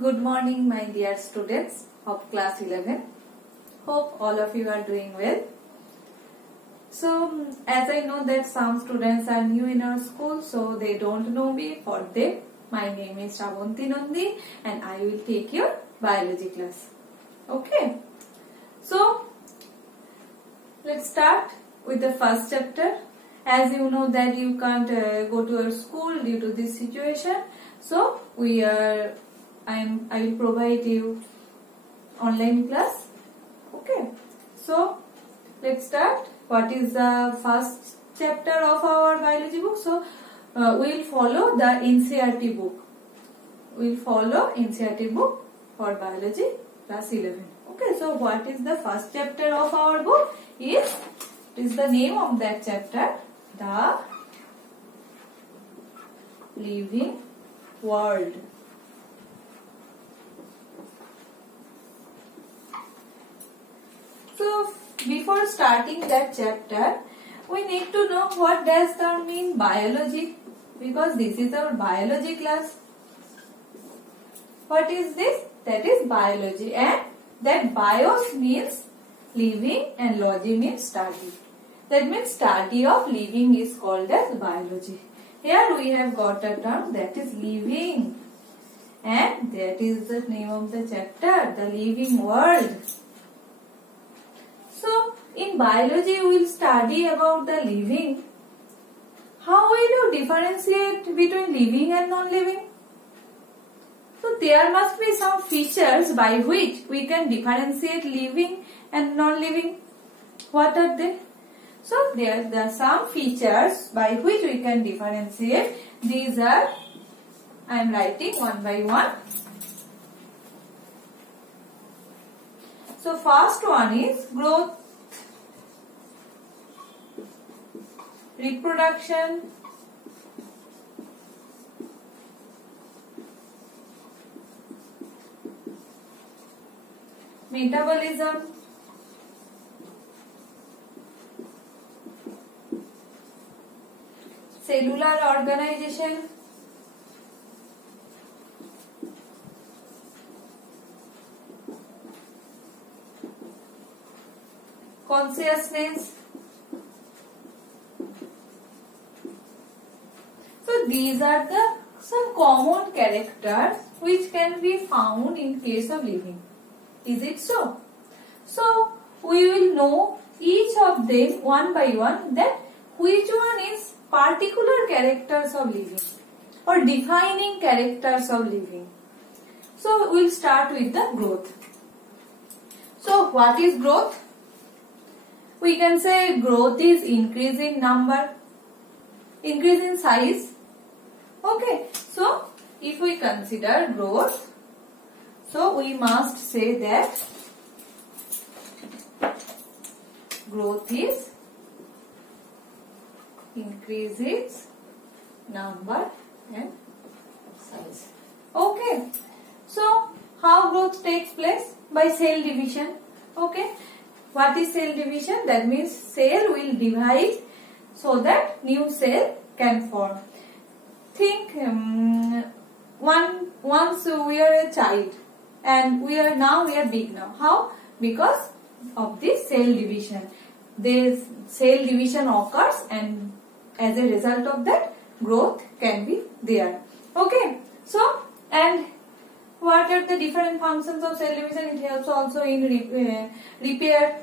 Good morning, my dear students of class 11. Hope all of you are doing well. So, as I know that some students are new in our school, so they don't know me. For them, my name is Shravanti Nandi and I will take your biology class. Okay. So, let's start with the first chapter. As you know that you can't go to your school due to this situation, so I will provide you online class. Okay. So let's start. What is the first chapter of our biology book? So we will follow the NCERT book. We will follow NCERT book for biology class 11. Okay. So what is the first chapter of our book? It is the name of that chapter, the living world. So before starting that chapter, we need to know what does that mean biology, because this is our biology class. What is this? That is biology, and that bios means living and logy means study. That means study of living is called as biology. Here we have got a term that is living, and that is the name of the chapter, the living world. So, in biology we will study about the living. How will you differentiate between living and non-living? So, there must be some features by which we can differentiate living and non-living. What are they? So, there are some features by which we can differentiate. These are, I am writing one by one. So, first one is growth, reproduction, metabolism, cellular organization, consciousness. So these are some common characters which can be found in case of living. Is it so? So we will know each of them one by one, that which one is particular characters of living or defining characters of living. So we will start with the growth. So what is growth? We can say growth is increase in number, increase in size. Okay, so if we consider growth, so we must say that growth is increases number and size. Okay, so how growth takes place? By cell division. Okay, what is cell division? That means cell will divide so that new cell can form. Think once we are a child and we are big now. How? Because of this cell division. This cell division occurs, and as a result of that, growth can be there. Okay. So, and what are the different functions of cell division? It helps also in repair.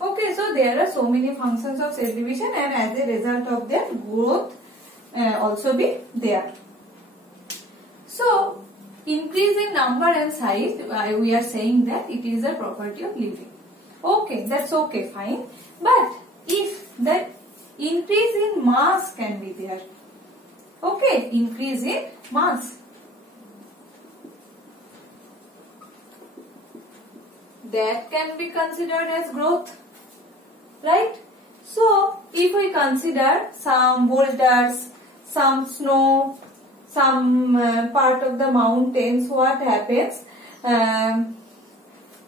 Okay. So, there are so many functions of cell division, and as a result of that, growth also be there. So, increase in number and size, we are saying that it is a property of living. Okay, that's okay, fine. But if that increase in mass can be there, okay, increase in mass, that can be considered as growth, right? So, if we consider some boulders, some snow, some part of the mountains, what happens?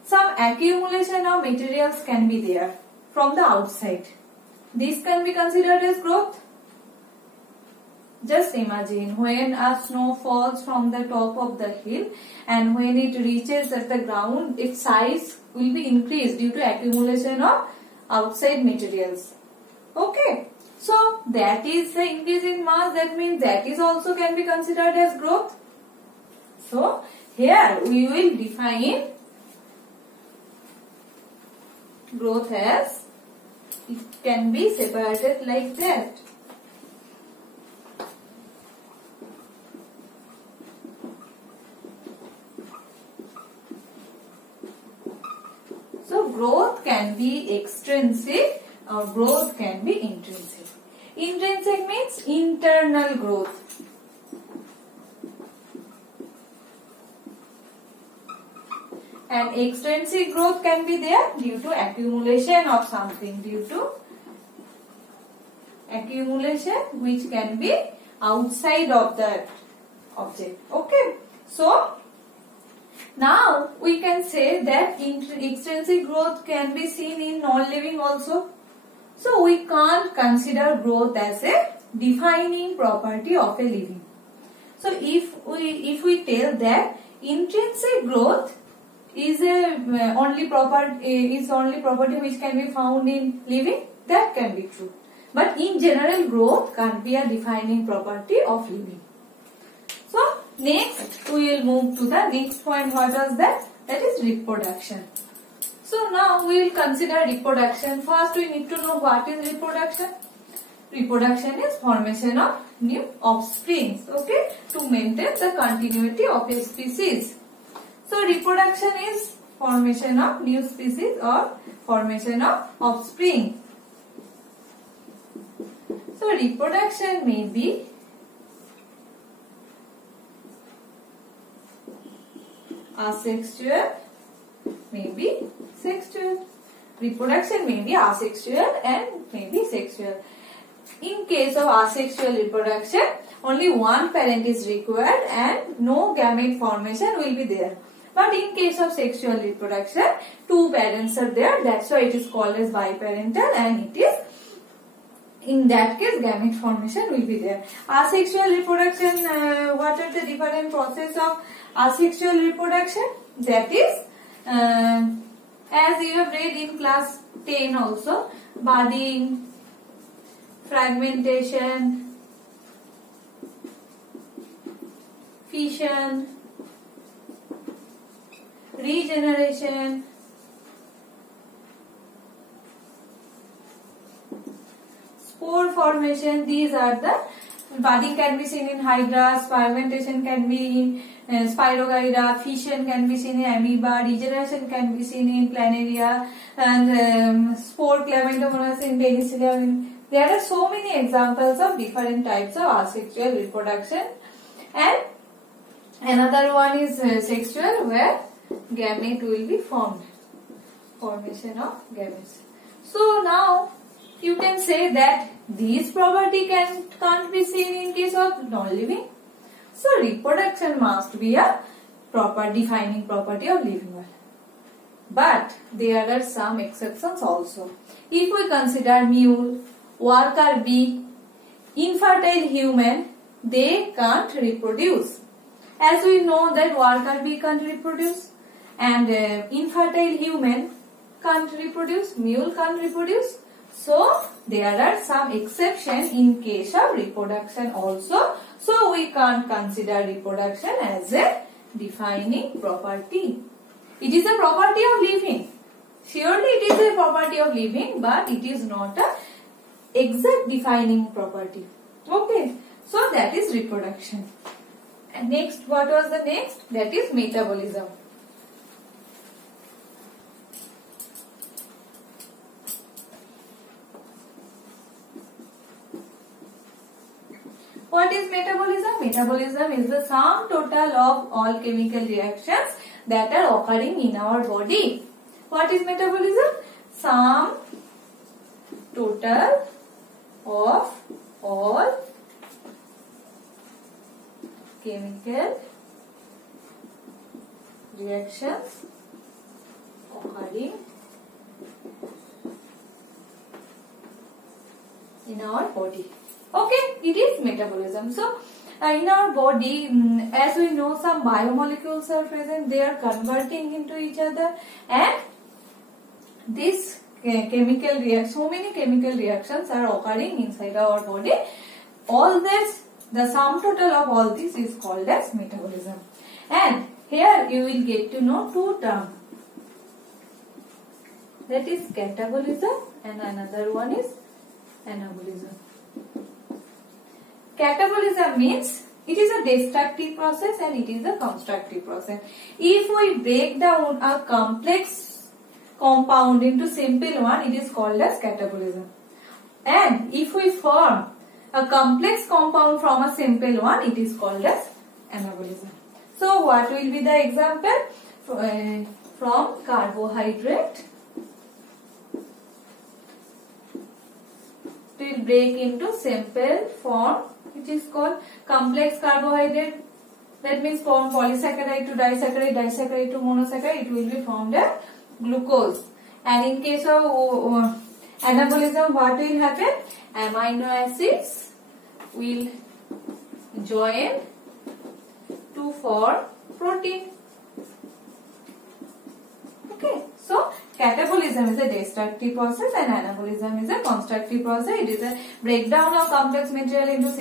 Some accumulation of materials can be there from the outside. This can be considered as growth. Just imagine when a snow falls from the top of the hill and when it reaches at the ground, its size will be increased due to accumulation of outside materials. Okay. So that is the increase in mass. That means that is also can be considered as growth. So here we will define growth as, it can be separated like that. So growth can be extrinsic or growth can be intrinsic. Intrinsic means internal growth. And extrinsic growth can be there due to accumulation of something, due to accumulation which can be outside of the object. Okay. So now we can say that extrinsic growth can be seen in non-living also. So we can't consider growth as a defining property of a living. So if we tell that intrinsic growth is only property which can be found in living, that can be true. But in general, growth can't be a defining property of living. So next we will move to the next point. What was that? That is reproduction. So now we will consider reproduction. First we need to know what is reproduction. Reproduction is formation of new offsprings, okay, to maintain the continuity of a species. So reproduction is formation of new species or formation of offspring. So reproduction may be asexual, may be sexual. Reproduction may be asexual and may be sexual. In case of asexual reproduction, only one parent is required and no gamete formation will be there. But in case of sexual reproduction, two parents are there. That's why it is called as biparental, and it is, in that case, gamete formation will be there. Asexual reproduction, what are the different process of asexual reproduction? That is, as you have read in class 10 also, budding, fragmentation, fission, regeneration, spore formation. These are the, budding can be seen in hydras, fragmentation can be in Spirogyra, fission can be seen in amoeba, regeneration can be seen in planaria, and spore clementomonas in penicillium. There are so many examples of different types of asexual reproduction. And another one is sexual, where gamete will be formed. Formation of gametes. So now you can say that these property can't be seen in case of non-living. So reproduction must be a proper defining property of living one. But there are some exceptions also. If we consider mule, worker bee, infertile human, they can't reproduce. As we know that worker bee can't reproduce and infertile human can't reproduce, mule can't reproduce. So there are some exceptions in case of reproduction also. So we can't consider reproduction as a defining property. It is a property of living. Surely it is a property of living, but it is not a exact defining property. Okay. So that is reproduction. And next, what was the next? That is metabolism. What is metabolism? Metabolism is the sum total of all chemical reactions that are occurring in our body. What is metabolism? Sum total of all chemical reactions occurring in our body. Okay, it is metabolism. So in our body, as we know, some biomolecules are present. They are converting into each other, and this chemical reaction, so many chemical reactions are occurring inside our body. All this, the sum total of all this is called as metabolism. And here you will get to know two terms. That is catabolism and another one is anabolism. Catabolism means it is a destructive process and it is a constructive process. If we break down a complex compound into simple one, it is called as catabolism. And if we form a complex compound from a simple one, it is called as anabolism. So what will be the example? From carbohydrate, it will break into simple form, which is called complex carbohydrate. That means from polysaccharide to disaccharide, disaccharide to monosaccharide, it will be formed as glucose. And in case of anabolism, what will happen? Amino acids will join to form protein. Okay, so catabolism is a destructive process and anabolism is a constructive process. It is a breakdown of complex material into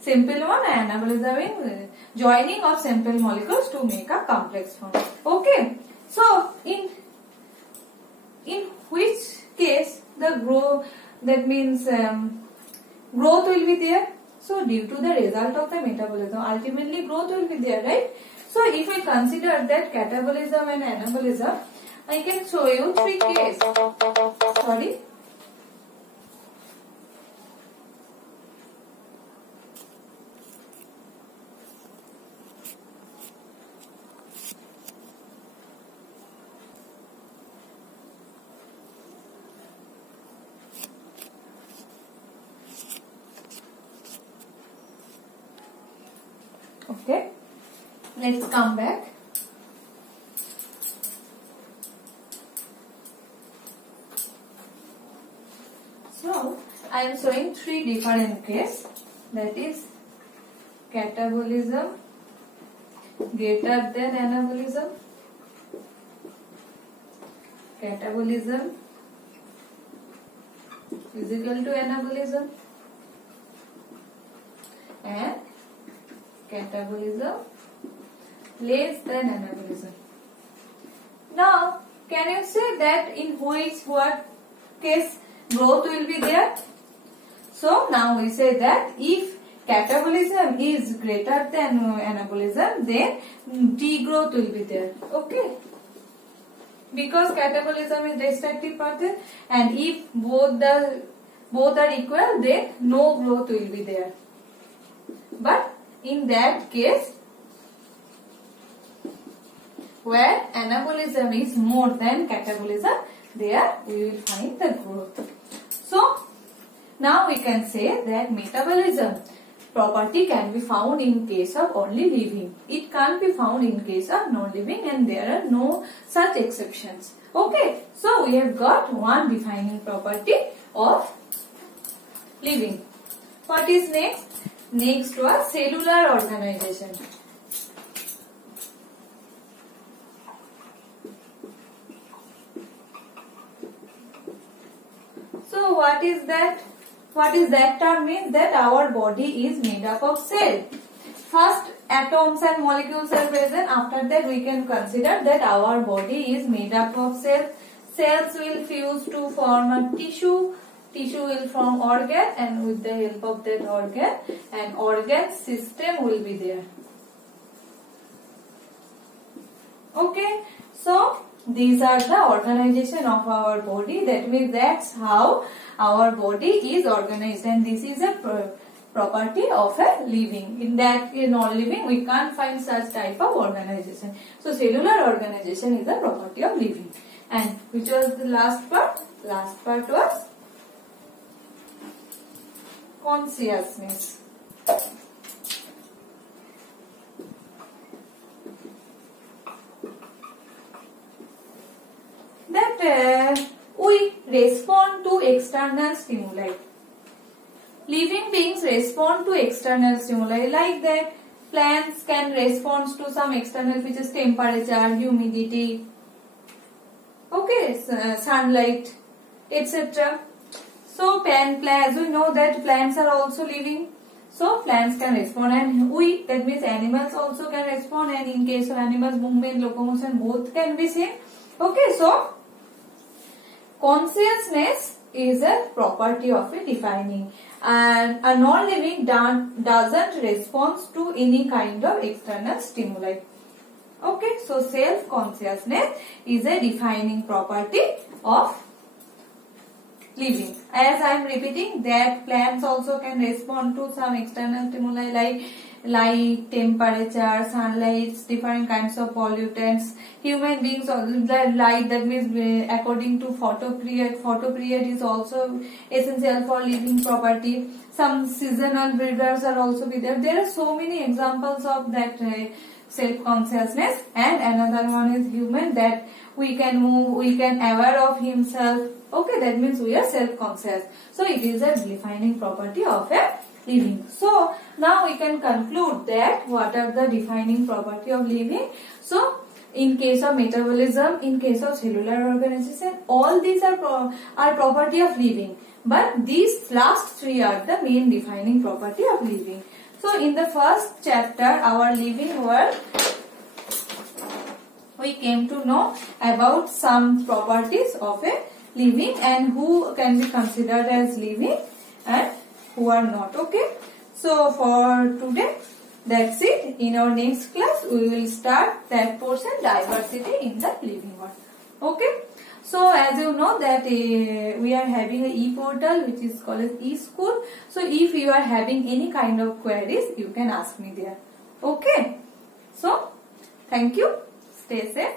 simple one, and anabolism is joining of simple molecules to make a complex form. Okay, so in which case the growth, that means growth will be there. So due to the result of the metabolism, ultimately growth will be there, right? So if we consider that catabolism and anabolism, I can show you three cases. Sorry. Okay, let's come back. So, I am showing three different cases, that is catabolism greater than anabolism, catabolism is equal to anabolism, and catabolism less than anabolism. Now, can you say that in what case growth will be there? So, now we say that if catabolism is greater than anabolism, then degrowth will be there. Okay? Because catabolism is destructive process, and if both are equal, then no growth will be there. But in that case, where anabolism is more than catabolism, there we will find the growth. So, now we can say that metabolism property can be found in case of only living. It can't be found in case of non-living, and there are no such exceptions. Okay, so we have got one defining property of living. What is next? Next was cellular organization. So what is that? What is that term means? That our body is made up of cells. First atoms and molecules are present. After that we can consider that our body is made up of cells. Cells will fuse to form a tissue. Tissue will form organ, and with the help of that organ, an organ system will be there. Okay, so these are the organization of our body. That means that's how our body is organized, and this is a property of a living. In non-living we can't find such type of organization. So cellular organization is a property of living. And which was the last part? Last part was consciousness. That we respond to external stimuli. living beings respond to external stimuli like that. Plants can respond to some external, which is temperature, humidity, okay, sunlight, etc. So as we know that plants are also living, so plants can respond, and we, that means animals also can respond, and in case of animals, movement, locomotion both can be seen. Okay, so consciousness is a property of a defining, and a non-living doesn't respond to any kind of external stimuli. Okay, so self-consciousness is a defining property of living. As I am repeating that plants also can respond to some external stimuli like light, temperature, sunlight, different kinds of pollutants. Human beings also, the light, that means according to photoperiod is also essential for living property. Some seasonal breeders are also be there. There are so many examples of that self-consciousness. And another one is human, that we can move, we can aware of himself. Okay, that means we are self-conscious. So it is a defining property of a living. So now we can conclude that what are the defining property of living. So in case of metabolism, in case of cellular organization, all these are property of living. But these last three are the main defining property of living. So in the first chapter, our living world, we came to know about some properties of a living and who can be considered as living and who are not. Okay, so for today that's it. In our next class we will start that portion, diversity in the living world. Okay, so as you know that we are having a e-portal which is called as e-school. So if you are having any kind of queries, you can ask me there. Okay, so thank you, stay safe.